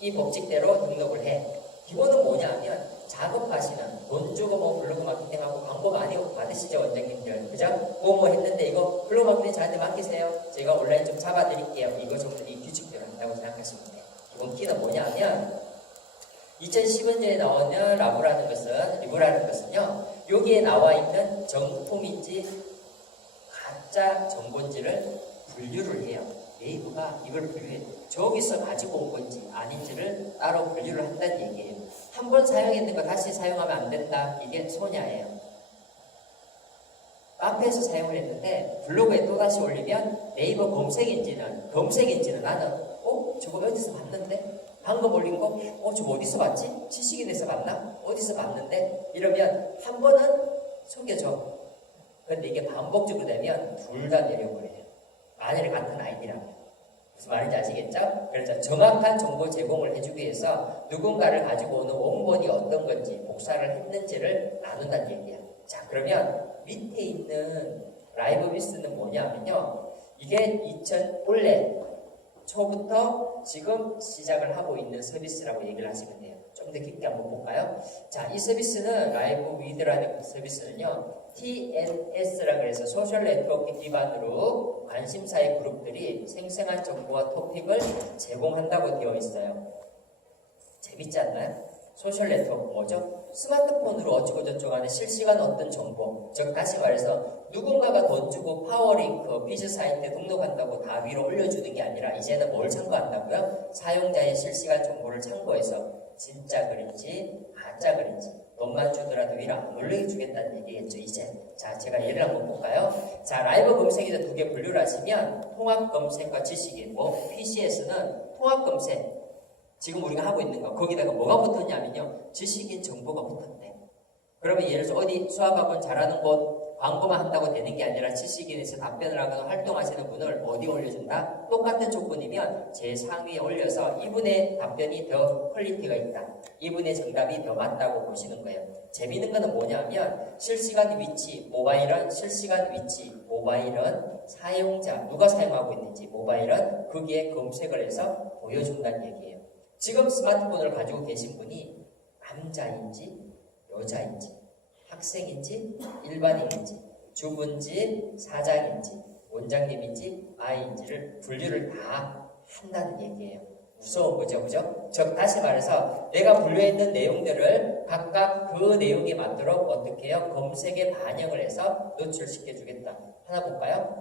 이 법칙대로 등록을 해. 기본은 뭐냐면 작업하시는 돈 주고 뭐 블로그 마케팅하고 광고 많이 받으시죠 원장님들, 그죠? 뭐 했는데 이거 블로그 마케팅 저한테 맡기세요. 제가 온라인 좀 잡아드릴게요. 이거 전부 이 규칙대로 한다고 생각하시면 돼요. 기본 키는 뭐냐면 2010년에 나오는 리브라는 것은요, 여기에 나와 있는 정품인지 가짜 정보인지를 분류를 해요. 네이버가 이걸 분류해. 저기서 가지고 온 건지 아닌지를 따로 분류를 한다는 얘기예요. 한 번 사용했는 거 다시 사용하면 안 된다. 이게 소냐예요. 카페에서 사용을 했는데 블로그에 또다시 올리면 네이버 검색인지는 나는 저거 어디서 봤는데? 방금 올린 거? 저거 어디서 봤지? 지식인에서 봤나? 어디서 봤는데? 이러면 한 번은 속여줘. 근데 이게 반복적으로 되면 둘 다 내려버려요. 만약에 같은 아이디라면. 무슨 말인지 아시겠죠? 그래서 정확한 정보 제공을 해주기 위해서 누군가를 가지고 오는 원본이 어떤 건지, 복사를 했는지를 나눈다는 얘기야. 자, 그러면 밑에 있는 라이브 비스는 뭐냐면요, 이게 올해 초부터 지금 시작을 하고 있는 서비스라고 얘기를 하시면 돼요. 좀 더 깊게 한번 볼까요? 자, 이 서비스는 라이브 위드라는 서비스는요, TNS라고 해서 소셜 네트워크 기반으로 관심사의 그룹들이 생생한 정보와 토픽을 제공한다고 되어 있어요. 재밌지 않나요? 소셜 네트워크 뭐죠? 스마트폰으로 어쩌고저쩌고 하는 실시간 어떤 정보, 즉 다시 말해서 누군가가 돈 주고 파워링크, 비즈 사이트에 등록한다고 다 위로 올려주는 게 아니라 이제는 뭘 참고한다고요? 사용자의 실시간 정보를 참고해서 진짜 글인지 가짜 글인지 돈만 주더라도 위로 안 올려주겠다는 얘기겠죠, 이제. 자, 제가 예를 한번 볼까요? 자, 라이브 검색에서 두 개 분류를 하시면 통합 검색과 지식인, PC에서는 통합 검색, 지금 우리가 하고 있는 거, 거기다가 뭐가 붙었냐면요, 지식인 정보가 붙었대. 그러면 예를 들어서 어디 수학학원 잘하는 곳 광고만 한다고 되는 게 아니라 지식인에서 답변을 하거나 활동하시는 분을 어디 올려준다? 똑같은 조건이면 제 상위에 올려서 이분의 답변이 더 퀄리티가 있다, 이분의 정답이 더 맞다고 보시는 거예요. 재미있는 거는 뭐냐면 실시간 위치, 모바일은 사용자, 누가 사용하고 있는지, 모바일은 거기에 검색을 해서 보여준다는 얘기예요. 지금 스마트폰을 가지고 계신 분이 남자인지 여자인지 학생인지 일반인인지 주부인지 사장인지 원장님인지 아이인지를 분류를 다 한다는 얘기예요. 무서운 거죠, 그죠? 즉 다시 말해서 내가 분류했는 내용들을 각각 그 내용에 맞도록 어떻게 해요? 검색에 반영을 해서 노출시켜 주겠다. 하나 볼까요?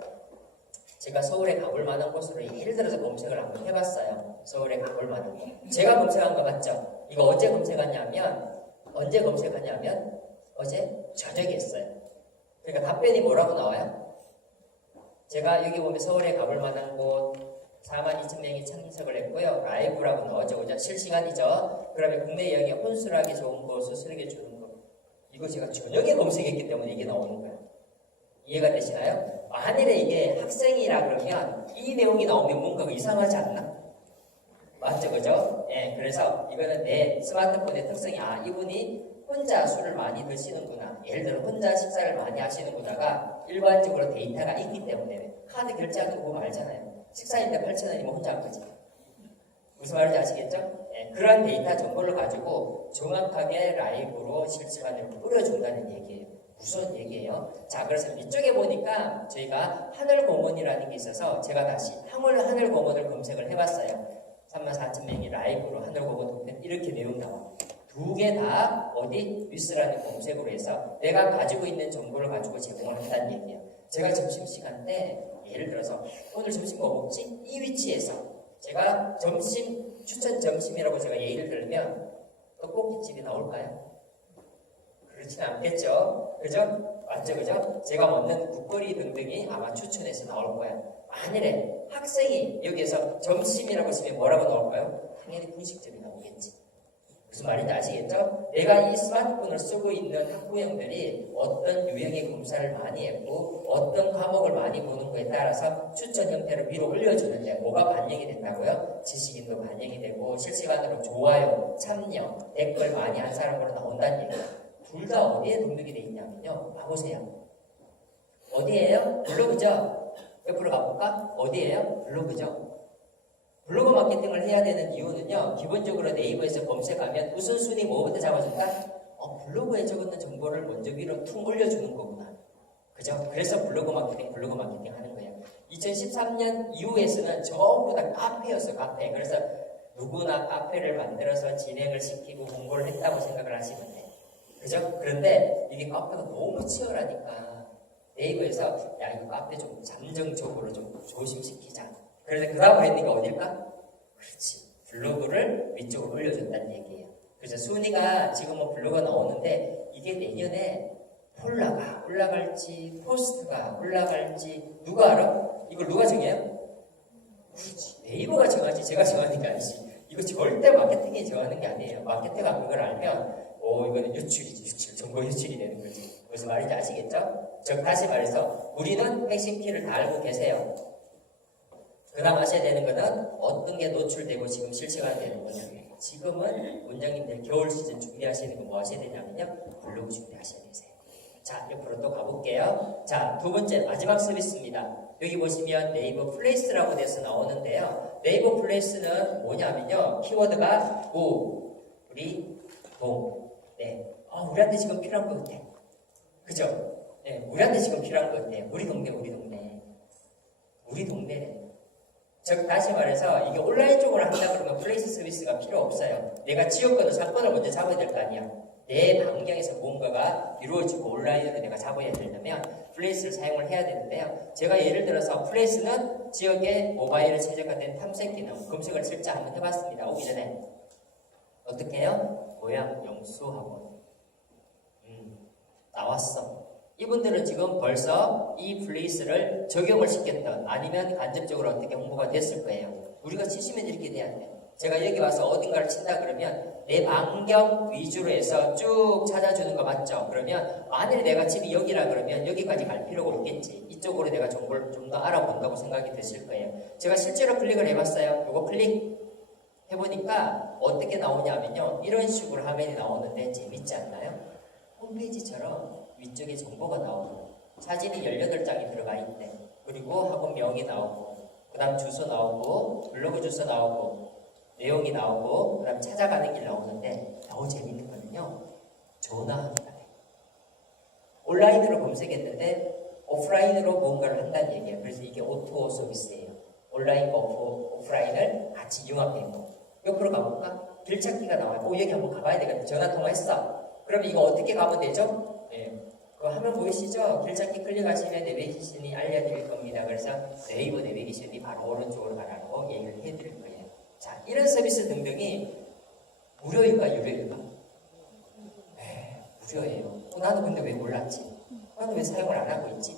제가 서울에 가볼 만한 곳으로 예를 들어서 검색을 한번 해봤어요. 서울에 가볼 만한 곳. 제가 검색한 거 맞죠? 이거 언제 검색하냐면 어제 저녁에 했어요. 그러니까 답변이 뭐라고 나와요? 제가 여기 보면 서울에 가볼 만한 곳 42,000명이 참석을 했고요. 라이브라고 나오죠. 그죠? 실시간이죠. 그러면 국내 여행에 혼술하기 좋은 곳을 소개해 주는 거. 이거 제가 저녁에 검색했기 때문에 이게 나오는 거예요. 이해가 되시나요? 만일에 이게 학생이라 그러면 이 내용이 나오면 뭔가 이상하지 않나? 맞죠, 그죠? 예, 그래서 이거는 내 스마트폰의 특성이, 이분이 혼자 술을 많이 드시는구나, 예를 들어 혼자 식사를 많이 하시는구나가 일반적으로 데이터가 있기 때문에 카드 결제하는 거 보면 알잖아요. 식사인데 8,000원이면 혼자 한 거지. 무슨 말인지 아시겠죠? 예, 그러한 데이터 정보를 가지고 정확하게 라이브로 실시간으로 뿌려준다는 얘기예요. 무슨 얘기예요? 자, 그래서 이쪽에 보니까 저희가 하늘공원이라는 게 있어서 제가 다시 하늘공원을 검색을 해봤어요. 34,000명이 라이브로 하늘공원 동편 이렇게 내용 나와. 두 개 다 어디 뉴스라는 검색으로 해서 내가 가지고 있는 정보를 가지고 제공을 한다는 얘기예요. 제가 점심시간 때 예를 들어서 오늘 점심 뭐 먹지? 이 위치에서 제가 추천 점심이라고 제가 예를 들면 떡볶이집이 나올까요? 그렇지는 않겠죠. 그죠? 맞죠, 그죠? 제가 먹는 국거리 등등이 아마 추천해서 나올 거야. 만일에 학생이 여기에서 점심이라고 쓰면 뭐라고 나올까요? 당연히 분식집이 나오겠지. 무슨 말인지 아시겠죠? 내가 이 스마트폰을 쓰고 있는 학부형들이 어떤 유형의 검사를 많이 했고 어떤 과목을 많이 보는 거에 따라서 추천 형태를 위로 올려주는데 뭐가 반영이 된다고요? 지식인도 반영이 되고 실시간으로 좋아요, 참여, 댓글 많이 한 사람으로 나온다는 얘기예요. 둘 다 어디에 등록이 돼 있냐면요. 봐보세요. 어디에요? 블로그죠? 옆으로 가볼까? 어디에요? 블로그죠? 블로그 마케팅을 해야 되는 이유는요, 기본적으로 네이버에서 검색하면 우선순위 뭐부터 잡아준다? 블로그에 적었는 정보를 먼저 위로 퉁 올려주는 거구나. 그죠? 그래서 블로그 마케팅 하는 거예요. 2013년 이후에서는 전부 다 카페였어, 카페. 그래서 누구나 카페를 만들어서 진행을 시키고 홍보를 했다고 생각을 하시면 돼요. 그죠? 그런데 이게 카페가 너무 치열하니까 네이버에서 야, 이 카페 좀 잠정적으로 좀 조심시키자. 그래서 그 다음 브랜딩이 어딜까? 그렇지. 블로그를 위쪽으로 올려준다는 얘기예요. 그래서 순위가 지금 뭐 블로그가 나오는데 이게 내년에 폴라가 올라갈지 포스트가 올라갈지 누가 알아? 이걸 누가 정해요? 그렇지. 네이버가 정하지 제가 정하는 게 아니지. 이거 절대 마케팅이 정하는 게 아니에요. 마케팅가 그걸 알면 이거는 유출, 정보 유출이 되는 거지. 무슨 말인지 아시겠죠? 즉 다시 말해서 우리는 핵심 키를 다 알고 계세요. 그 다음 하셔야 되는 거는 어떤 게 노출되고 지금 실시간 되는 거냐. 지금은 원장님들 겨울 시즌 준비하시는 거 뭐 하셔야 되냐면요. 블로그 준비하셔야 되세요. 자, 옆으로 또 가볼게요. 자, 두 번째 마지막 서비스입니다. 여기 보시면 네이버 플레이스라고 돼서 나오는데요. 네이버 플레이스는 뭐냐면요. 키워드가 우리, 동. 네. 우리한테 지금 필요한 것 같아. 그죠? 네. 우리한테 지금 필요한 것 같아. 우리 동네. 우리 동네. 즉 다시 말해서 이게 온라인 쪽으로 한다 그러면 플레이스 서비스가 필요 없어요. 내가 지역권을 상권을 먼저 잡아야 될 거 아니야. 내 반경에서 뭔가가 이루어지고 온라인으로 내가 잡아야 되려면 플레이스를 사용을 해야 되는데요. 제가 예를 들어서 플레이스는 지역에 모바일에 최적화된 탐색 기능, 검색을 실제 한번 해봤습니다. 오기 전에 어떻게 해요? 고향 영수학원 나왔어. 이분들은 지금 벌써 이 플레이스를 적용을 시켰던 아니면 간접적으로 어떻게 홍보가 됐을 거예요. 우리가 치시면 이렇게 돼야 돼. 제가 여기 와서 어딘가를 친다 그러면 내 반경 위주로 해서 쭉 찾아주는 거 맞죠? 그러면 만일 내가 집이 여기라 그러면 여기까지 갈 필요가 없겠지. 이쪽으로 내가 정보를 좀 더 알아본다고 생각이 드실 거예요. 제가 실제로 클릭을 해봤어요. 이거 클릭 해보니까 어떻게 나오냐면요. 이런 식으로 화면이 나오는데 재밌지 않나요? 홈페이지처럼 위쪽에 정보가 나오고 사진이 18장이 들어가 있대. 그리고 학원명이 나오고 그 다음 주소 나오고 블로그 주소 나오고 내용이 나오고 그 다음 찾아가는 길 나오는데 더 재밌는 거는요. 전화합니다. 온라인으로 검색했는데 오프라인으로 뭔가를 한다는 얘기예요. 그래서 이게 오토 서비스예요. 온라인과 오프라인을 같이 융합된 거. 옆으로 가볼까? 길 찾기가 나와요. 여기 한번 가봐야 되겠다. 전화 통화했어. 그럼 이거 어떻게 가면 되죠? 네. 그 화면 보이시죠? 길 찾기 클릭하시면 내비게이션이 알려드릴 겁니다. 그래서 네이버 내비게이션이 바로 오른쪽으로 가라고 얘기를 해드릴 거예요. 자, 이런 서비스 등등이 무료일까 유료일까? 네, 무료예요. 나는 근데 왜 몰랐지? 나는 왜 사용을 안 하고 있지?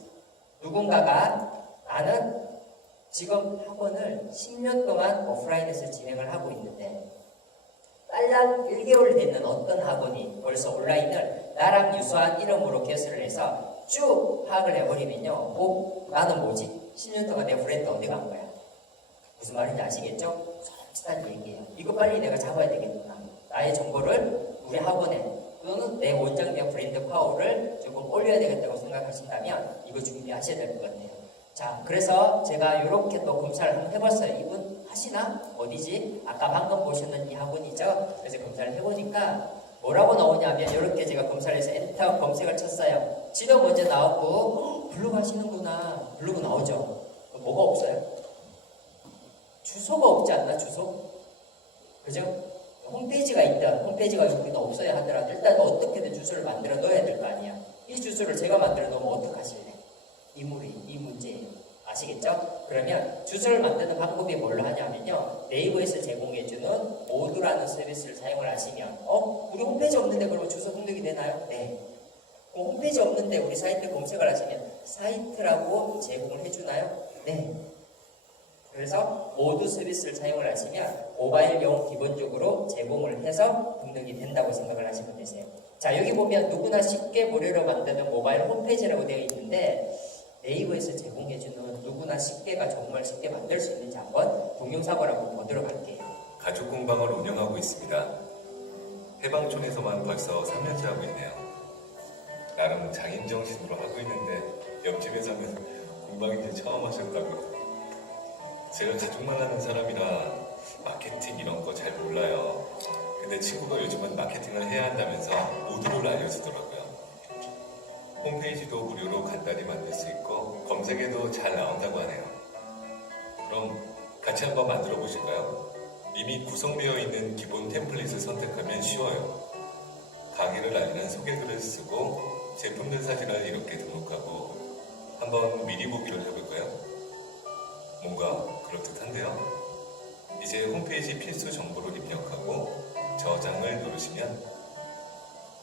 누군가가 나는 지금 학원을 10년 동안 오프라인에서 진행을 하고 있는데 딸랑 1개월 되는 어떤 학원이 벌써 온라인을 나랑 유사한 이름으로 개설을 해서 쭉 파악을 해버리면요. 나는 뭐지? 10년 동안 내 브랜드 어디 간 거야? 무슨 말인지 아시겠죠? 솔직한 얘기예요. 이거 빨리 내가 잡아야 되겠구나. 나의 정보를 우리 학원에 또는 내 원장님 브랜드 파워를 조금 올려야 되겠다고 생각하신다면 이거 준비하셔야 될 것 같아요. 자, 그래서 제가 이렇게 또 검사를 한번 해봤어요. 이분 하시나? 어디지? 아까 방금 보셨는 이 학원이죠? 그래서 검사를 해보니까 뭐라고 나오냐면 이렇게 제가 검사를 해서 엔터 검색을 쳤어요. 지도 먼저 나오고 블로그 하시는구나. 블로그 나오죠? 뭐가 없어요? 주소가 없지 않나? 주소? 그죠? 홈페이지가 있다. 홈페이지가 여기는 없어야 하더라도 일단 어떻게든 주소를 만들어 넣어야 될 거 아니야. 이 주소를 제가 만들어 놓으면 어떡하실래? 이 문제예요. 아시겠죠? 그러면 주소를 만드는 방법이 뭘로 하냐면요. 네이버에서 제공해주는 모두라는 서비스를 사용을 하시면 우리 홈페이지 없는데 그러면 주소 등록이 되나요? 네. 홈페이지 없는데 우리 사이트 검색을 하시면 사이트라고 제공을 해주나요? 네. 그래서 모두 서비스를 사용을 하시면 모바일용 기본적으로 제공을 해서 등록이 된다고 생각을 하시면 되세요. 자, 여기 보면 누구나 쉽게 무료로 만드는 모바일 홈페이지라고 되어 있는데 네이버에서 제공해주는 누구나 쉽게가 정말 쉽게 만들 수 있는지 한번 동영상을 한번 보도록 할게요. 가죽 공방을 운영하고 있습니다. 해방촌에서만 벌써 3년째 하고 있네요. 나름 장인 정신으로 하고 있는데 옆집에서는 공방인지 처음 하셨다고. 제가 가족만 하는 사람이라 마케팅 이런 거 잘 몰라요. 근데 친구가 요즘은 마케팅을 해야 한다면서 모두를 알려주더라고요. 홈페이지도 무료로 간단히 만들 수 있고 검색에도 잘 나온다고 하네요. 그럼 같이 한번 만들어 보실까요? 이미 구성되어 있는 기본 템플릿을 선택하면 쉬워요. 가게를 알리는 소개글을 쓰고 제품들 사진을 이렇게 등록하고 한번 미리 보기를 해볼까요? 뭔가 그럴듯한데요? 이제 홈페이지 필수 정보를 입력하고 저장을 누르시면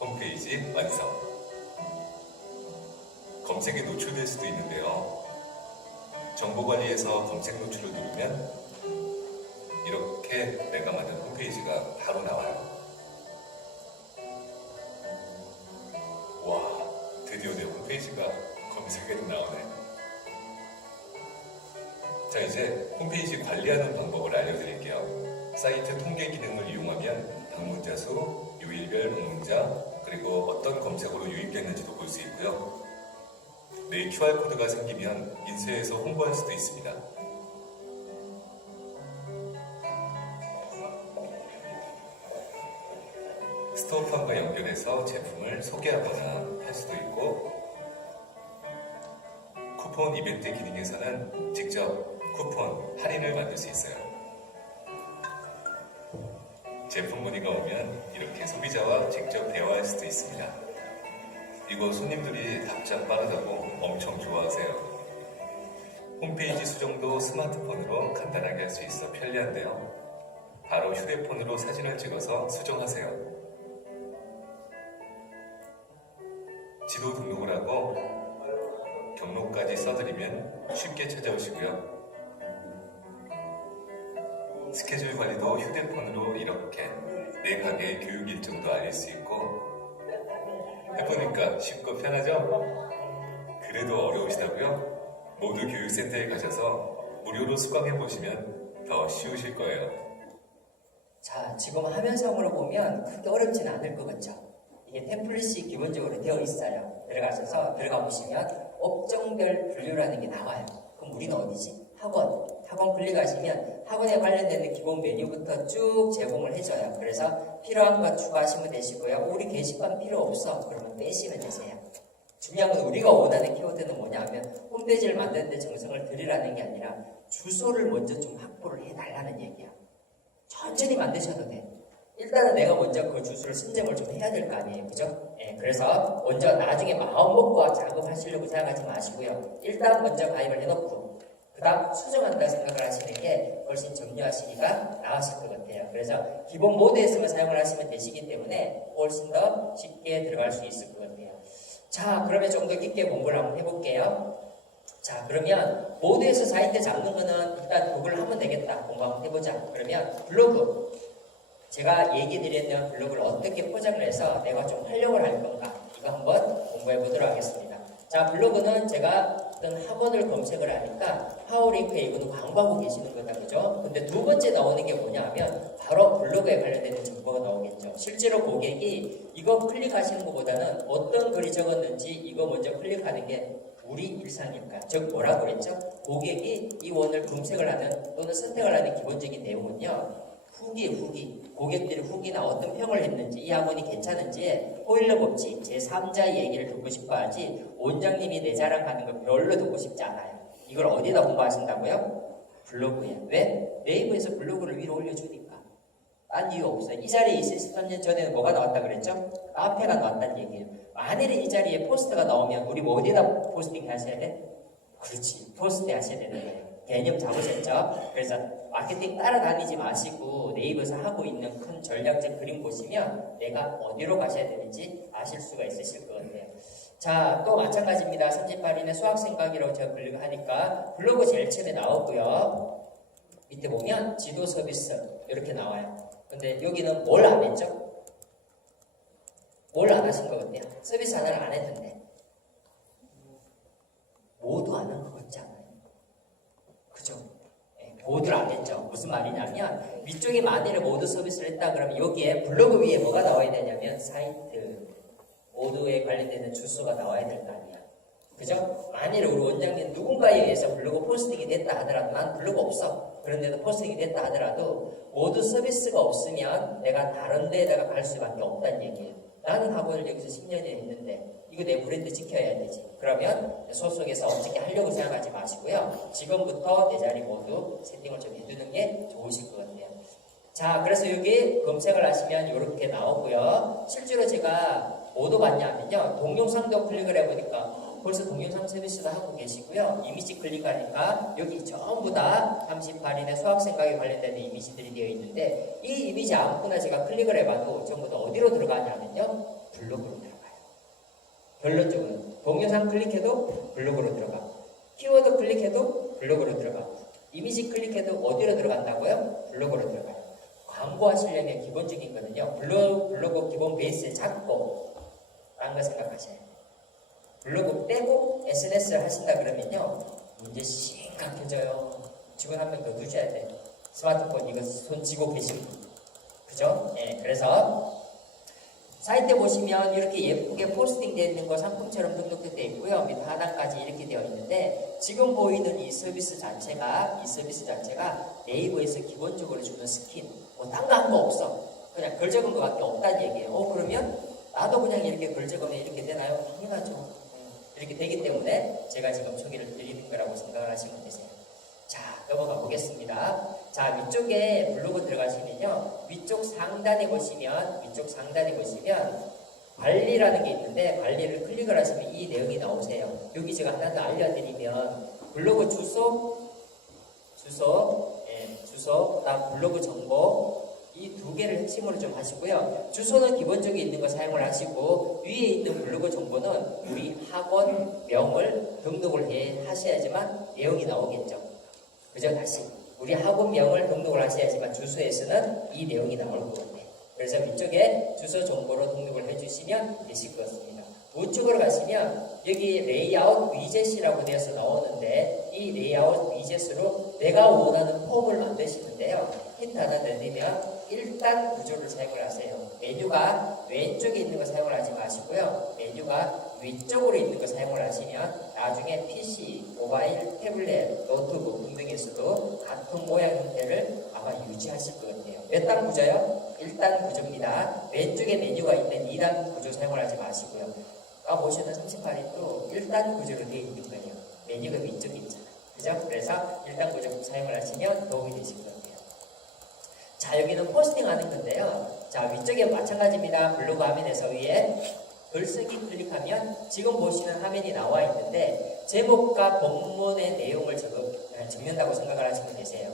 홈페이지 완성. 검색에 노출될 수도 있는데요. 정보관리에서 검색 노출을 누르면 이렇게 내가 만든 홈페이지가 바로 나와요. 와, 드디어 내 홈페이지가 검색에도 나오네. 자, 이제 홈페이지 관리하는 방법을 알려드릴게요. 사이트 통계 기능을 이용하면 방문자 수, 요일별 방문자, 그리고 어떤 검색어로 유입됐는지도 볼 수 있고요. 내 QR코드가 생기면 인쇄해서 홍보할 수도 있습니다. 스토어팜과 연결해서 제품을 소개하거나 팔 수도 있고, 쿠폰 이벤트 기능에서는 직접 쿠폰 할인을 만들 수 있어요. 제품 문의가 오면 이렇게 소비자와 직접 대화할 수도 있습니다. 이거 손님들이 답장 빠르다고 엄청 좋아하세요. 홈페이지 수정도 스마트폰으로 간단하게 할 수 있어 편리한데요. 바로 휴대폰으로 사진을 찍어서 수정하세요. 지도 등록을 하고 경로까지 써드리면 쉽게 찾아오시고요. 스케줄 관리도 휴대폰으로 이렇게 내 가게의 교육 일정도 알릴 수 있고, 해보니까 쉽고 편하죠? 그래도 어려우시다고요? 모두 교육센터에 가셔서 무료로 수강해보시면 더 쉬우실 거예요. 자, 지금 화면상으로 보면 크게 어렵지는 않을 것 같죠? 이게 템플릿이 기본적으로 되어 있어요. 들어가 보시면 업종별 분류라는 게 나와요. 그럼 우리는 어디지? 학원 클릭하시면 학원에 관련되는 기본 메뉴부터 쭉 제공을 해줘요. 그래서 필요한 거 추가하시면 되시고요. 우리 게시판 필요 없어. 그러면 빼시면 되세요. 중요한 건 우리가 원하는 키워드는 뭐냐 하면 홈페이지를 만드는데 정성을 들이라는 게 아니라 주소를 먼저 좀 확보를 해달라는 얘기야. 천천히 만드셔도 돼. 일단은 내가 먼저 그 주소를 선점을 좀 해야 될 거 아니에요. 그죠? 예, 그래서 먼저 나중에 마음 먹고 작업하시려고 생각하지 마시고요. 일단 먼저 가입을 해놓고 그 다음 수정한다 생각을 하시는 게 훨씬 정리하시기가 나으실 것 같아요. 그래서 기본 모드에서만 사용을 하시면 되시기 때문에 훨씬 더 쉽게 들어갈 수 있을 것 같아요. 자, 그러면 좀 더 깊게 공부를 한번 해볼게요. 자, 그러면 모드에서 사이트 잡는 거는 일단 그걸 하면 되겠다. 공부 한번 해보자. 그러면 블로그. 제가 얘기 드렸던 블로그를 어떻게 포장을 해서 내가 좀 활용을 할 건가. 이거 한번 공부해 보도록 하겠습니다. 자, 블로그는 제가 어떤 학원을 검색을 하니까 파워링크에 이거는 광고하고 계시는 거다. 그죠? 근데 두 번째 나오는 게 뭐냐 하면 바로 블로그에 관련되는 정보가 나오겠죠. 실제로 고객이 이거 클릭하시는 것보다는 어떤 글이 적었는지 이거 먼저 클릭하는 게 우리 일상일까? 즉 뭐라고 그랬죠? 고객이 이 원을 검색을 하는 또는 선택을 하는 기본적인 내용은요. 후기. 고객들이 후기나 어떤 평을 했는지 이 학원이 괜찮은지 포일러 법칙 제3자의 얘기를 듣고 싶어 하지 원장님이 내 자랑하는 거 별로 듣고 싶지 않아요. 이걸 어디다 공부하신다고요? 블로그에. 왜? 네이버에서 블로그를 위로 올려주니까. 딴 이유 없어요. 이 자리에 있을 13년 전에는 뭐가 나왔다 그랬죠? 카페가 나왔다는 얘기예요. 만일에 이 자리에 포스터가 나오면 우리 뭐 어디다 포스팅 하셔야 돼? 그렇지. 포스팅 하셔야 되는 거예요. 개념 잡으셨죠? 그래서 마케팅 따라다니지 마시고 네이버에서 하고 있는 큰 전략적 그림 보시면 내가 어디로 가셔야 되는지 아실 수가 있으실 것 같아요. 자, 또 마찬가지입니다. 38인의 수학생 강의라고 제가 블로그 하니까 블로그 제일 처음에 나오고요. 밑에 보면 지도 서비스 이렇게 나와요. 근데 여기는 뭘 안 했죠? 뭘 안 하신 것 같아요? 서비스 하나를 안 했는데 모두 안 한 것 같지 않아요? 그죠? 모두를 안 했죠. 무슨 말이냐면 위쪽에 만일에 모두 서비스를 했다 그러면 여기에 블로그 위에 뭐가 나와야 되냐면 사이트 모두에 관련되는 주소가 나와야 될 거 아니야. 그죠? 만일 우리 원장님 누군가에 의해서 블로그 포스팅이 됐다 하더라도 난 블로그 없어. 그런데도 포스팅이 됐다 하더라도 모두 서비스가 없으면 내가 다른 데에다가 갈 수밖에 없다는 얘기예요. 나는 학원을 여기서 10년이 했는데 이거 내 브랜드 지켜야 되지. 그러면 소속에서 어떻게 하려고 생각하지 마시고요. 지금부터 내 자리 모두 세팅을 좀 해두는 게 좋으실 것 같아요. 자, 그래서 여기 검색을 하시면 이렇게 나오고요. 실제로 제가 뭐도 봤냐면요. 동영상도 클릭을 해보니까 벌써 동영상 서비스도 하고 계시고요. 이미지 클릭하니까 여기 전부 다 38인의 수학생각에 관련된 이미지들이 되어 있는데 이 이미지 아무거나 제가 클릭을 해봐도 전부 다 어디로 들어가냐면요. 블로그로 들어가요. 결론적으로 동영상 클릭해도 블로그로 들어가고 키워드 클릭해도 블로그로 들어가고 이미지 클릭해도 어디로 들어간다고요? 블로그로 들어가요. 광고 하시려면 기본적인 거는요. 블로그 기본 베이스 잡고 라는 거 생각하셔야 돼요. 블로그 빼고 SNS를 하신다 그러면요. 문제 심각해져요. 직원 한 명 더 두셔야 돼요. 스마트폰 이거 손 쥐고 계시고. 그죠? 예, 그래서 사이트 보시면 이렇게 예쁘게 포스팅 되어 있는 거 상품처럼 등록되어 있고요. 밑 하단까지 이렇게 되어 있는데 지금 보이는 이 서비스 자체가 네이버에서 기본적으로 주는 스킨 뭐 딴 거 한 거 없어. 그냥 글 적은 거밖에 없다는 얘기예요. 그러면 나도 그냥 이렇게 글 적으면 이렇게 되나요? 당연하죠. 이렇게 되기 때문에 제가 지금 소개를 드리는 거라고 생각을 하시면 되세요. 자, 넘어가 보겠습니다. 자, 위쪽에 블로그 들어가시면요. 위쪽 상단에 보시면 관리라는 게 있는데 관리를 클릭을 하시면 이 내용이 나오세요. 여기 제가 하나 더 알려드리면 블로그 주소, 그다음 블로그 정보 이 두 개를 핵심으로 좀 하시고요. 주소는 기본적으로 있는 거 사용을 하시고 위에 있는 블로그 정보는 우리 학원명을 등록을 하셔야지만 내용이 나오겠죠. 그죠? 다시 우리 학원명을 등록을 하셔야지만 주소에서는 이 내용이 나올 것 같아요. 그래서 위쪽에 주소 정보로 등록을 해주시면 되실 것 같습니다. 우측으로 가시면 여기 레이아웃 위젯이라고 되어서 나오는데 이 레이아웃 위젯으로 내가 원하는 폼을 만드시는데요. 힌트 하나 드리면 1단 구조를 사용을 하세요. 메뉴가 왼쪽에 있는 거 사용을 하지 마시고요. 메뉴가 위쪽으로 있는 거 사용을 하시면 나중에 PC, 모바일, 태블릿, 노트북 등등에서도 같은 모양 형태를 아마 유지하실 것 같아요. 몇 단 구조요? 1단 구조입니다. 왼쪽에 메뉴가 있는 2단 구조 사용을 하지 마시고요. 보시는 38인도 1단 구조로 되어 있는 거예요. 메뉴가 위쪽에 있잖아요. 그죠? 그래서 1단 구조 사용을 하시면 도움이 되실 것 같아요. 자, 여기는 포스팅 하는 건데요. 자, 위쪽에 마찬가지입니다. 블로그 화면에서 위에 글쓰기 클릭하면 지금 보시는 화면이 나와 있는데 제목과 본문의 내용을 적는다고 생각을 하시면 되세요.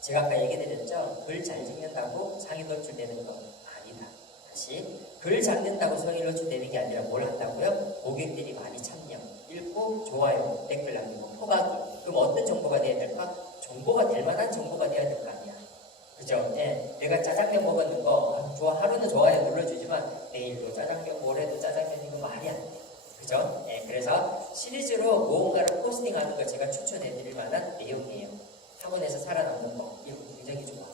제가 아까 얘기 드렸죠? 글 잘 적는다고 상위 노출되는 거 아니다. 다시 글 잘 적는다고 상위 노출되는 게 아니라 뭘 한다고요? 고객들이 많이 참여, 읽고 좋아요, 댓글 남기고 포가기. 그럼 어떤 정보가 돼야 될까? 정보가 될 만한 정보가 돼야 될 거 아니야. 그죠? 예, 내가 짜장면 먹었는 거 하루는 좋아요 눌러주지만 내일도 짜장면, 모레도 짜장면 이거 말이 안 돼. 그죠? 예, 그래서 시리즈로 무언가를 포스팅하는 거 제가 추천해드릴 만한 내용이에요. 학원에서 살아남는 거 이거 굉장히 좋아.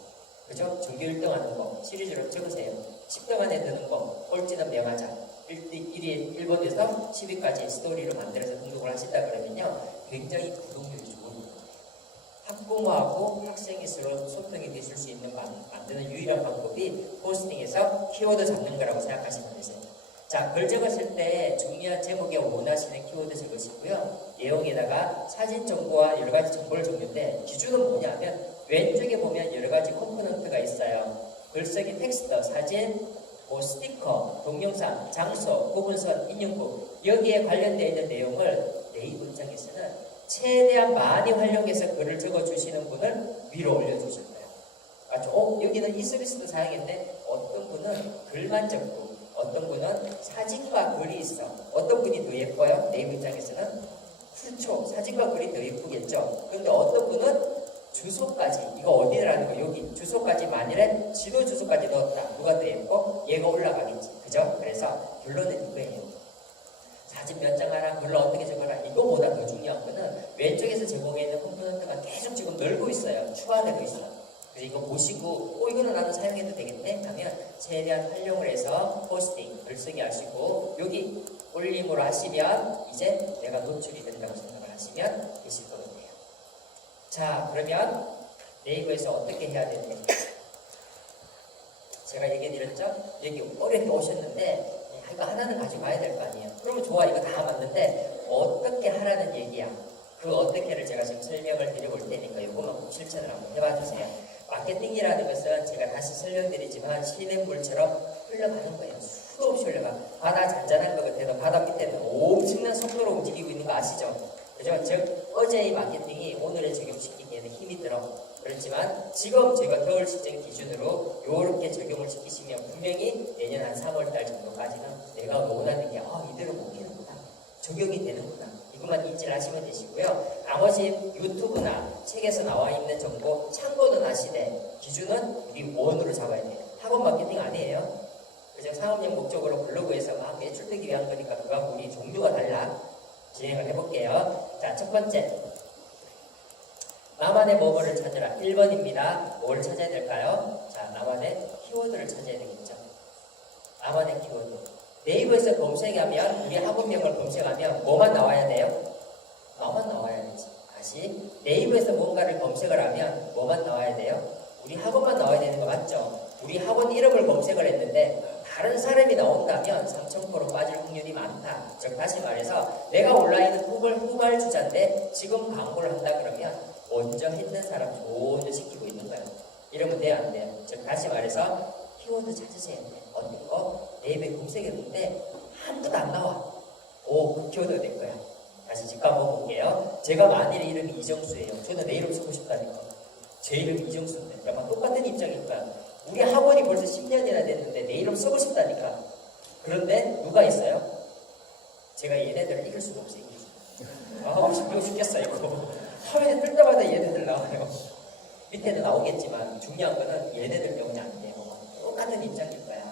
그죠? 전교 1등 하는 거 시리즈로 적으세요. 10등 안에 드는 거 꼴찌는 명하자. 1번에서 10위까지 스토리를 만들어서 등록을 하신다 그러면요. 굉장히 구독률이 좋은 거예요. 학부모하고 학생이 서로 소통이 되실 수 있는 만드는 유일한 방법이 포스팅에서 키워드 잡는 거라고 생각하시면 되세요. 자, 글 적으실 때 중요한 제목에 원하시는 키워드 적으시고요. 내용에다가 사진 정보와 여러 가지 정보를 적는데 기준은 뭐냐면 왼쪽에 보면 여러 가지 컴포넌트가 있어요. 글쓰기 텍스트, 사진, 스티커, 동영상, 장소, 구분선, 인용구 여기에 관련되어 있는 내용을 네이버 입장에서는 최대한 많이 활용해서 글을 적어주시는 분을 위로 올려주실 거예요. 맞죠? 여기는 이 서비스도 사용했는데 어떤 분은 글만 적고 어떤 분은 사진과 글이 있어. 어떤 분이 더 예뻐요? 네이버 입장에서는 그렇죠. 사진과 글이 더 예쁘겠죠. 그런데 어떤 분은 주소까지 이거 어디라는 거 여기 주소까지 만일에 지도 주소까지 넣었다. 누가 더 예뻐? 얘가 올라가겠지. 그죠? 그래서 결론은 이거예요. 사진 몇 장 하나 글을 어떻게 적어라. 이거보다 더 중요한 거는 왼쪽에서 제공해 있는 컴포넌트가 계속 지금 늘고 있어요. 추가되고 있어요. 그래서 이거 보시고 이거는 나도 사용해도 되겠네 하면 최대한 활용을 해서 포스팅, 글쓰기 하시고 여기 올림으로 하시면 이제 내가 노출이 된다고 생각을 하시면 되실 거거든요. 자, 그러면 네이버에서 어떻게 해야 되는지 제가 얘기해 드렸죠? 여기 어렵게 오셨는데 이거 하나는 가지고 가야 될 거 아니에요. 그러면 좋아, 이거 다 맞는데 어떻게 하라는 얘기야. 그 어떻게를 제가 지금 설명을 드려볼 테니까 이거만 꼭 실천을 한번 해봐 주세요. 마케팅이라는 것은 제가 다시 설명드리지만 시냇물처럼 흘러가는 거예요. 수도 없이 흘러가. 바다 잔잔한 것 같아도 바다 밑에는 엄청난 속도로 움직이고 있는 거 아시죠? 그죠? 즉 어제의 마케팅이 오늘에 적용시키기에는 힘이 들어. 그렇지만 지금 제가 겨울 시즌 기준으로 이렇게 적용을 시키시면 분명히 내년 한 3월달 정도까지는 내가 원하는 게 이대로 먹히는구나, 적용이 되는구나, 이것만 인지를 하시면 되시고요. 나머지 유튜브나 책에서 나와 있는 정보 참고는 하시되 기준은 우리 원으로 잡아야 돼요. 학원 마케팅 아니에요. 그죠? 상업용 목적으로 블로그에서 막 매출되기 위한 거니까 그거하고 우리 종류가 달라. 진행을 해볼게요. 자, 첫 번째, 나만의 뭐뭐를 찾으라. 1번입니다. 뭘 찾아야 될까요? 자, 나만의 키워드를 찾아야 되겠죠. 나만의 키워드. 네이버에서 검색하면, 우리 학원명을 검색하면 뭐만 나와야 돼요? 나만 나와야 되지. 다시, 네이버에서 뭔가를 검색을 하면 뭐만 나와야 돼요? 우리 학원만 나와야 되는 거 맞죠? 우리 학원 이름을 검색을 했는데 다른 사람이 나온다면 3000% 빠질 확률이 많다. 즉 다시 말해서 내가 온라인 후발주자인데 지금 광고를 한다 그러면 먼저 했는 사람 먼저 시키고 있는 거예요. 이러면 돼요, 안 돼요? 즉 다시 말해서 키워드 찾으셔야 돼요. 어떤 거? 네이버에 검색했는데 한도 안 나와. 그 키워드가 될 거야. 다시 직접 한번 볼게요. 제가 만일의 이름이 이정수예요. 저는 내 이름 쓰고 싶다니까. 제 이름이 이정수인데 약간 똑같은 입장일 거야. 우리 학원이 벌써 10년이나 됐는데 내 이름 쓰고 싶다니까. 그런데 누가 있어요? 제가 얘네들을 이길 수가 없어요. 하고 싶고 죽겠어요. 이거 화면에 뜰 때마다 얘네들 나와요. 밑에도 나오겠지만 중요한 거는 얘네들 때문에 안 돼요. 똑같은 입장일 거야.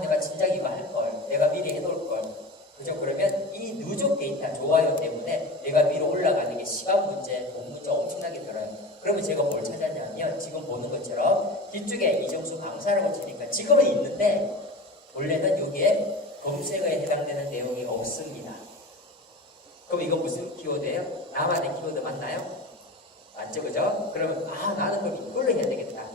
내가 진작 이거 할걸. 내가 미리 해놓을걸. 그죠? 그러면 이 누적 데이터 좋아요 때문에 내가 위로 올라가는 게 시간 문제, 돈 문제 엄청나게 들어요. 그러면 제가 뭘 찾았냐면 지금 보는 것처럼 뒤쪽에 이정수 강사라고 치니까 지금은 있는데 원래는 여기에 검색어에 해당되는 내용이 없습니다. 그럼 이거 무슨 키워드예요? 나만의 키워드 맞나요? 맞죠? 그죠? 그러면 나는 그럼 이걸로 해야 되겠다.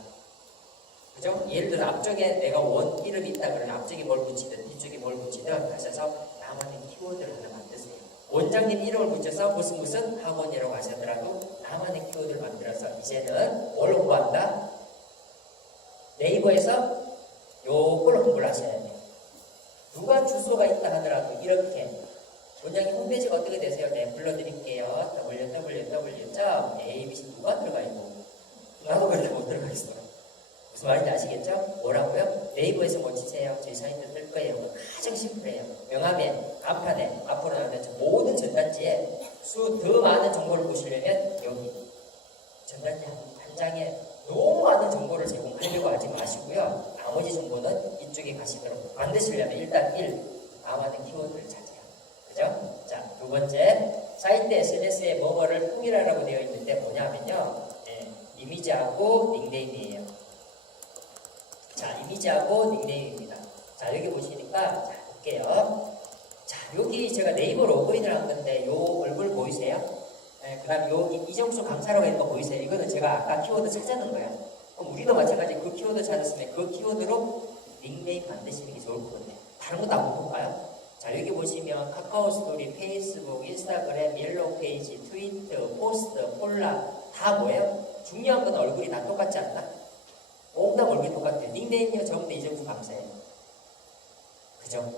그죠? 예를 들어 앞쪽에 내가 원 이름이 있다 그러면 앞쪽에 뭘 붙이든 뒤쪽에 뭘 붙이든 하셔서 나만의 키워드를 하나 만드세요. 원장님 이름을 붙여서 무슨 학원이라고 하시더라도 나만의 키워드를 만들어서 이제는 뭘 홍보한다? 네이버에서 요걸 홍보를 하셔야 돼요. 누가 주소가 있다 하더라도 이렇게 원장님 홈페이지가 어떻게 되세요? 네, 불러드릴게요. www.abc 누가 들어가 있고 나도 그렇게 못 들어가 있어. 무슨 말인지 아시겠죠? 뭐라고요? 네이버에서 뭐 치세요? 저희 사이트 뜰 거예요. 가장 심플해요. 명함에, 간판에, 앞으로 나오는 모든 전단지에 더 많은 정보를 보시려면 여기 전단지 한 장에 너무 많은 정보를 제공하려고 하지 마시고요. 나머지 정보는 이쪽에 가시도록 만드시려면 일단 1. 나만의 키워드를 찾아요. 그죠? 자, 두 번째, 사이트 SNS에 뭐뭐를 통일하라고 되어 있는데 뭐냐면요. 이미지하고 닉네임이에요. 자, 이미지하고 닉네임입니다. 자, 여기 보시니까, 자, 볼게요. 자, 여기 제가 네이버 로그인을 한 건데, 요 얼굴 보이세요? 그 다음 여기 이정수 강사라고 있는 거 보이세요? 이거는 제가 아까 키워드 찾아놓은 거예요. 그럼 우리도 마찬가지 그 키워드 찾았으면 그 키워드로 닉네임 만드시는 게 좋을 것 같아요. 다른 것도 한번 볼까요? 자, 여기 보시면 카카오 스토리, 페이스북, 인스타그램, 옐로우 페이지, 트위터, 포스트, 폴라 다 뭐예요? 중요한 건 얼굴이 다 똑같지 않나? 온갖 얼굴이 똑같아요. 닉네임이요 전부 다 이정수 강사예요. 그죠?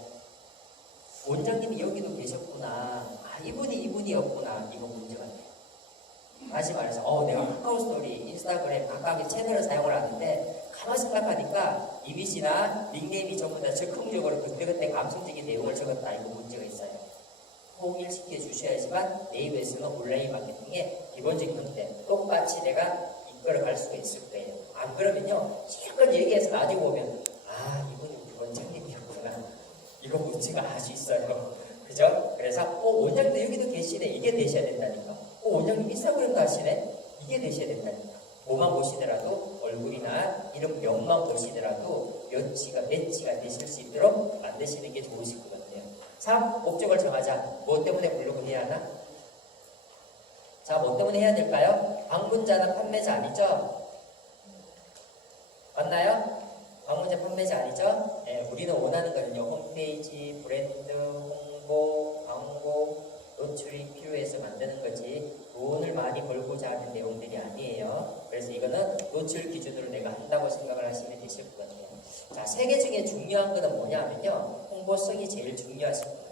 원장님이 여기도 계셨구나. 이분이었구나. 이거 문제가 돼요. 다시 말해서 내가 카카오 스토리, 인스타그램 각각의 채널을 사용을 하는데 가만히 생각하니까 이미지나 닉네임이 전부 다 즉흥적으로 그때그때 감성적인 내용을 적었다. 이거 문제가 있어요. 통일시켜 주셔야지만 네이버에서는 온라인 마케팅의 기본적인 형태 똑같이 내가 이끌어갈 수가 있을 거예요. 안 그러면요 실컷 얘기해서 나중에 보면 이분이 우리 원장님이었구나. 이거 문제가 아주 있어요. 그죠? 그래서 원장님도 여기도 계시네. 이게 되셔야 된다니까. 원장님 인스타그램도 하시네. 이게 되셔야 된다니까. 뭐만 보시더라도 얼굴이나 이름 명만 보시더라도 몇치가 되실 수 있도록 만드시는 게 좋으실 것 같아요. 자, 목적을 정하자. 뭐 때문에 블로그 해야 하나? 자, 뭐 때문에 해야 될까요? 방문자나 판매자 아니죠? 맞나요? 방문자 판매자 아니죠? 네, 우리는 원하는 거는요. 홈페이지, 브랜드, 홍보, 광고, 노출이 필요해서 만드는 거지 돈을 많이 벌고자 하는 내용들이 아니에요. 그래서 이거는 노출 기준으로 내가 한다고 생각을 하시면 되실 것 같아요. 자, 세 개 중에 중요한 거는 뭐냐면요. 홍보성이 제일 중요하실 것 같아요.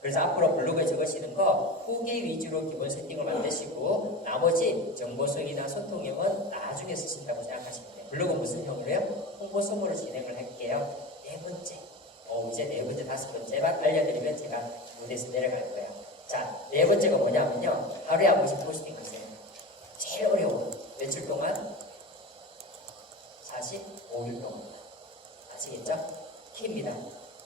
그래서 앞으로 블로그에 적으시는 거 후기 위주로 기본 세팅을 만드시고 나머지 정보성이나 소통형은 나중에 쓰신다고 생각하시면 돼요. 블로그 무슨 형이래요? 홍보성으로 진행을 할게요. 네 번째. 이제 네 번째, 다섯 번째만 알려드리면 제가 무대에서 내려갈 거예요. 자, 네 번째가 뭐냐면요. 하루에 한 번씩 포스팅 하세요. 제일 어려운 며칠 동안? 45일 동안. 아시겠죠? 키입니다.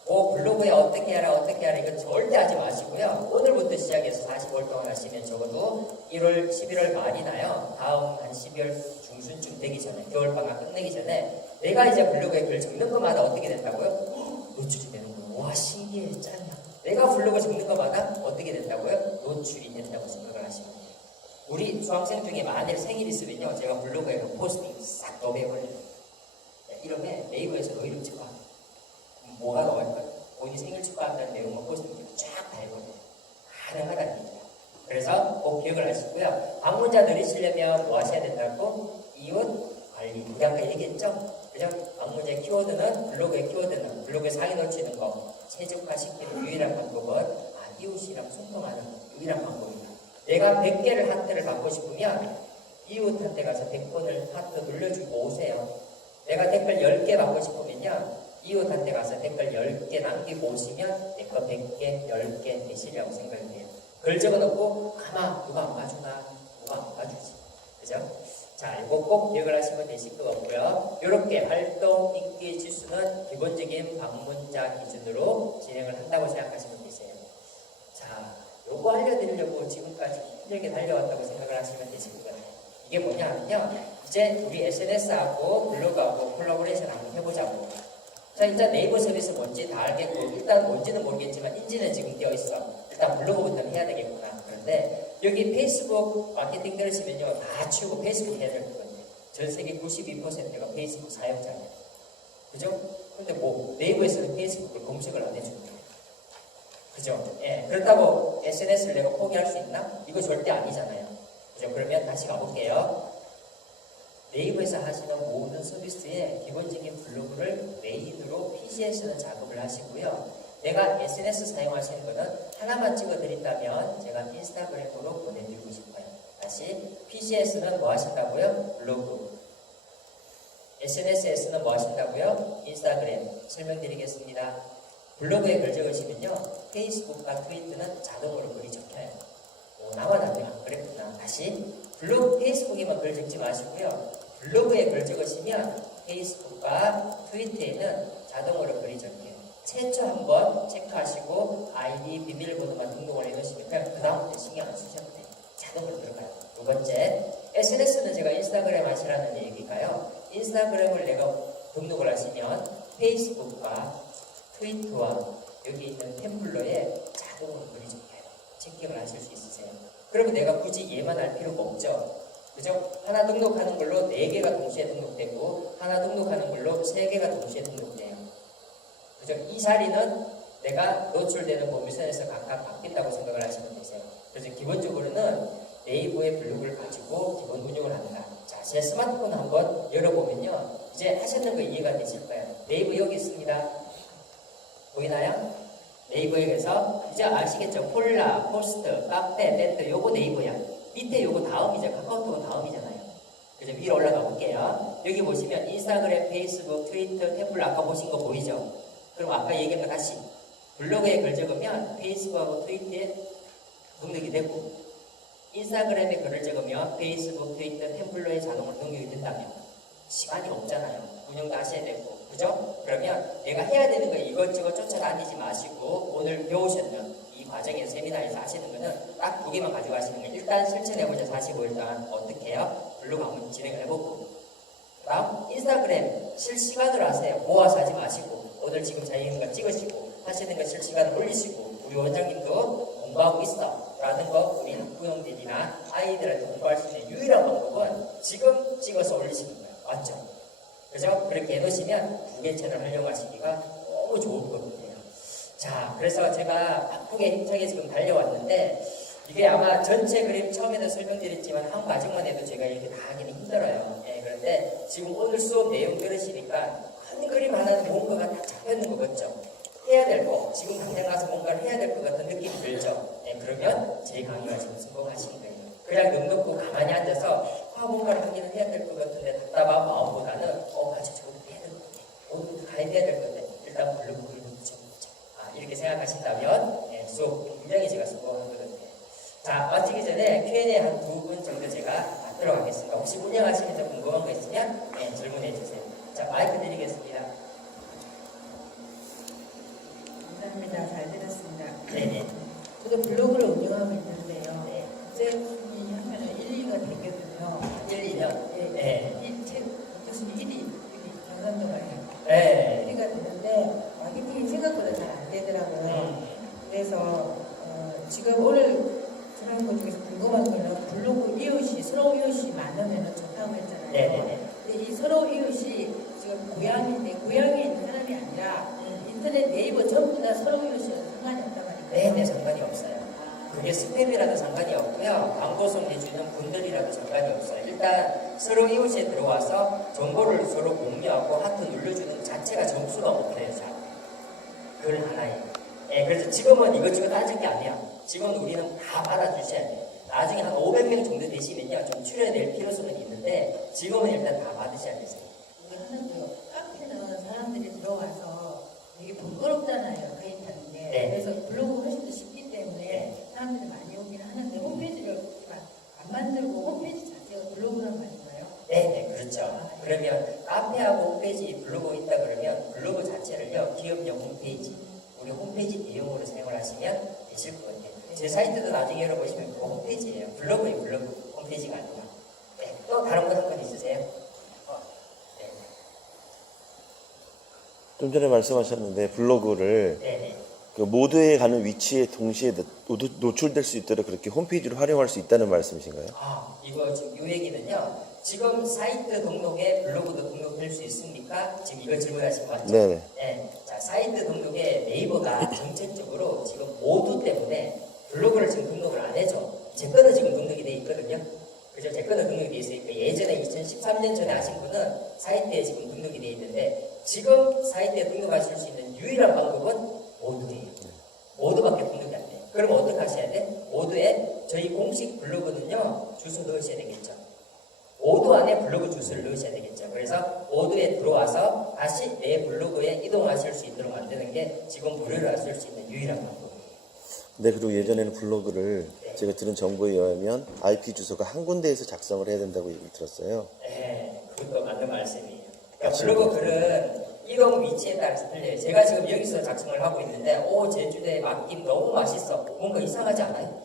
블로그에 어떻게 하라 이건 절대 하지 마시고요. 오늘부터 시작해서 45일 동안 하시면 적어도 1월, 11월 말이 나요. 다음 한 12월 중순쯤 되기 전에, 겨울방학 끝내기 전에 내가 이제 블로그에 글 적는 것마다 어떻게 된다고요? 노출이 되는 거예요. 와, 신기해, 짠이야. 내가 블로그 적는 것마다 어떻게 된다고요? 노출이 된다고 생각을 하시면 돼요. 우리 수학생 중에 만일 생일 있으면요. 제가 블로그에 그 포스팅 싹 넣어버려요. 이러면 네이버에서 너 이름 찍어. 뭐가 나올까요? 본인이 생일 축하한다는 내용을 포스팅으로 쫙 달거든요. 가능하다는 얘기예요. 그래서 꼭 기억을 하시고요. 방문자 늘리시려면 뭐 하셔야 된다고? 이웃 관리. 우리 아까 얘기했죠? 그죠? 방문자 키워드는, 블로그의 키워드는, 블로그에 상위 놓치는 거, 최적화시키는 유일한 방법은 이웃이랑 소통하는 유일한 방법입니다. 내가 100개를 하트를 받고 싶으면 이웃한테 가서 100번을 하트 눌러주고 오세요. 내가 댓글 10개 받고 싶으면요. 이웃한테 가서 댓글 10개 남기고 오시면 내 거 100개, 10개 되시려고 생각을 해요. 글 적어놓고 가만 누가 안 봐주나? 누가 안 봐주지? 그죠? 자, 이거 꼭 기억을 하시면 되실 것 같고요. 이렇게 활동 인기 지수는 기본적인 방문자 기준으로 진행을 한다고 생각하시면 되세요. 자, 요거 알려드리려고 지금까지 힘들게 달려왔다고 생각을 하시면 되실 것 같아요. 이게 뭐냐면요. 이제 우리 SNS하고 블로그하고 콜라보레이션 한번 해보자고. 자, 일단 네이버 서비스 뭔지 다 알겠고, 일단 뭔지는 모르겠지만 인지는 지금 되어 있어. 일단 블로그부터는 해야 되겠구나. 그런데 여기 페이스북 마케팅 들으시면요, 다 치우고 페이스북 해야 될 거거든요. 전 세계 92%가 페이스북 사용자예요. 그죠? 근데 뭐 네이버에서는 페이스북을 검색을 안 해주는 거예요. 그죠? 예. 그렇다고 SNS를 내가 포기할 수 있나? 이거 절대 아니잖아요. 그죠? 그러면 다시 가볼게요. 네이버에서 하시는 모든 서비스에 기본적인 블로그를 메인으로 PC에서는 작업을 하시고요. 내가 SNS 사용하시는 거는 하나만 찍어드린다면 제가 인스타그램으로 보내드리고 싶어요. 다시 PC에서는 뭐 하신다고요? 블로그. SNS에서는 뭐 하신다고요? 인스타그램. 설명드리겠습니다. 블로그에 글 적으시면요. 페이스북과 트위터는 자동으로 글이 적혀요. 나만 안 그랬구나. 다시 페이스북에만 글 적지 마시고요. 블로그에 글 적으시면 페이스북과 트위터에는 자동으로 글이 적혀요. 최초 한번 체크하시고 아이디 비밀번호만 등록을 해놓으시니까 그 다음부터 신경 안 쓰셔도 돼요. 자동으로 들어가요. 두 번째, SNS는 제가 인스타그램 하시라는 얘기가요. 인스타그램을 내가 등록을 하시면 페이스북과 트위터와 여기 있는 템플러에 자동으로 글이 적혀요. 체킹을 하실 수 있으세요. 그러면 내가 굳이 얘만 할 필요가 없죠. 그죠? 하나 등록하는 걸로 4개가 동시에 등록되고 하나 등록하는 걸로 3개가 동시에 등록돼요. 그죠? 이 자리는 내가 노출되는 범위선에서 각각 바뀐다고 생각을 하시면 되세요. 그래서 기본적으로는 네이버의 블로그를 가지고 기본 운영을 한다. 자, 제 스마트폰 한번 열어보면요. 이제 하셨는 거 이해가 되실 거예요. 네이버 여기 있습니다. 보이나요? 네이버에서 이제 아시겠죠? 콜라, 포스트, 카페, 댄트 요거 네이버야. 밑에 요거 다음이죠. 카카오톡은 다음이잖아요. 그래서 위로 올라가 볼게요. 여기 보시면 인스타그램, 페이스북, 트위터, 템플 아까 보신 거 보이죠? 그럼 아까 얘기한 거 다시 블로그에 글 적으면 페이스북하고 트위터에 등록이 되고 인스타그램에 글을 적으면 페이스북, 트위터, 템플러에 자동으로 등록이 된다면 시간이 없잖아요. 운영도 하셔야 되고 그죠? 그러면 내가 해야 되는 거 이것저것 쫓아다니지 마시고 오늘 배우셨는 이 과정에서 세미나에서 하시는 거는 딱 2개만 가지고 하시는 거예요. 일단 실천해보자. 45일 동안 어떻게 해요? 블로그 한번 진행을 해보고, 다음 인스타그램 실시간으로 하세요. 모아서 하지 마시고, 오늘 지금 자기는 거 찍으시고 하시는 거 실시간으로 올리시고, 우리 원장님도 공부하고 있어 라는 거 우리 학부형들이나 아이들한테 공부할 수 있는 유일한 방법은 지금 찍어서 올리시는 거예요. 맞죠? 그죠? 그렇게 해놓으시면 두 개 채널 활용하시기가 너무 좋을 거거든요. 자, 그래서 제가 바쁘게 힘차게 지금 달려왔는데, 이게 아마 전체 그림 처음에도 설명드렸지만 한 과정만 해도 제가 이렇게 다 하기는 힘들어요. 예, 그런데 지금 오늘 수업 내용 들으시니까 큰 그림 하나는 뭔가가 딱 잡혀있는 거 같죠? 해야 될 거, 지금 당장 가서 뭔가를 해야 될 것 같은 느낌이 들죠? 예, 그러면 제 강의가 지금 성공하신 거예요. 그냥 눈 감고 가만히 앉아서 뭔가를 하기는 해야 될 것 같은데 답답한 마음보다는 같이 저것도 해야 될 것 같아. 오늘부터 가입해야 될 건데 일단 블로그 그림을 붙여보자. 이렇게 생각하신다면 수업 굉장히 제가 성공하거든요. 자, 마치기 전에 Q&A 한 두 분 정도 제가 받도록 하겠습니다. 혹시 운영하시면서 궁금한 거 있으면 질문해 주세요. 자, 마이크 드리겠습니다. 감사합니다. 잘 들었습니다. 네네. 저도 블로그를 운영하고 있는데요. 네. 이제 하면은 1, 2가 되거든요. 1, 2년? 예. 네. 이 책, 교수님 1위, 경상도가요. 네. 1위가 되는데, 마케팅이 생각보다 잘 안 되더라고요. 그래서, 지금 오늘 들은 것 중에서 궁금한 거는 블로그 이웃이, 서로 이웃이 많으면 좋다고 했잖아요. 네네네. 근데 이 서로 이웃이 지금 고향인데, 고향에 있는 사람이 아니라, 인터넷 네이버 전부 다 서로 이웃이랑 상관이 없단 말이에요. 네, 상관이 없어요. 그게 스팸이라도 상관이 없고요. 광고성 해주는 분들이라도 상관이 없어요. 일단 서로 이웃에 들어와서 정보를 서로 공유하고 하트 눌러주는 것 자체가 점수가 못해요. 자, 글 하나에. 그래서 지금은 이것저것 따질 게 아니야. 지금 우리는 다 받아주셔야 돼요. 나중에 한 500명 정도 되시면요. 좀 줄여낼 필요성은 있는데 지금은 일단 다 받으셔야 되세요. 이게 하는데요. 카페는 사람들이 들어와서 되게 번거롭잖아요. 가입하는 게. 네. 그래서 블로그 훨씬 더 쉽기 때문에 사람들이 많이 오긴 하는데 홈페이지를 안 만들고 홈페이지 자체가 블로그란 말인가요? 네, 그렇죠. 그러면 카페하고 홈페이지 블로그 있다 그러면 블로그 자체를요. 기업용 홈페이지, 우리 홈페이지 대용으로 사용을 하시면 되실 것 같아요. 제 사이트도 나중에 열어보시면 그거 홈페이지예요. 블로그예요, 블로그. 홈페이지가 아니라. 네, 또 다른 거 한 건 있으세요? 네. 좀 전에 말씀하셨는데 블로그를 네네. 그 모두에 가는 위치에 동시에 노출될 수 있도록 그렇게 홈페이지로 활용할 수 있다는 말씀이신가요? 이거 지금 요 얘기는요. 지금 사이트 등록에 블로그도 등록될 수 있습니까? 지금 이거 질문하신 거 맞죠? 네네. 네. 자, 사이트 등록에 네이버가 정책적으로 지금 모두 때문에 블로그를 지금 등록을 안 해줘. 제 거는 지금 등록이 돼 있거든요. 그죠? 제 거는 등록이 돼 있으니까 예전에 2013년 전에 하신 분은 사이트에 지금 등록이 돼 있는데 지금 사이트에 등록하실 수 있는 유일한 방법은 모두예요. 모두밖에 등록이 안 돼요. 그럼 어떻게 하셔야 돼? 모두에 저희 공식 블로그는요 주소 넣으셔야 되겠죠. 모두 안에 블로그 주소를 넣으셔야 되겠죠. 그래서 모두에 들어와서 다시 내 블로그에 이동하실 수 있도록 만드는 게 지금 무료로 하실 수 있는 유일한 방법이에요. 네, 그리고 예전에는 블로그를 네. 제가 들은 정보에 의하면 IP 주소가 한 군데에서 작성을 해야 된다고 얘기를 들었어요. 네, 그것도 맞는 말씀이에요. 그러니까 맞습니다. 블로그 글은 이동 위치에 따라서 틀려요. 제가 지금 여기서 작성을 하고 있는데 제주도의 막김 너무 맛있어. 뭔가 이상하지 않아요?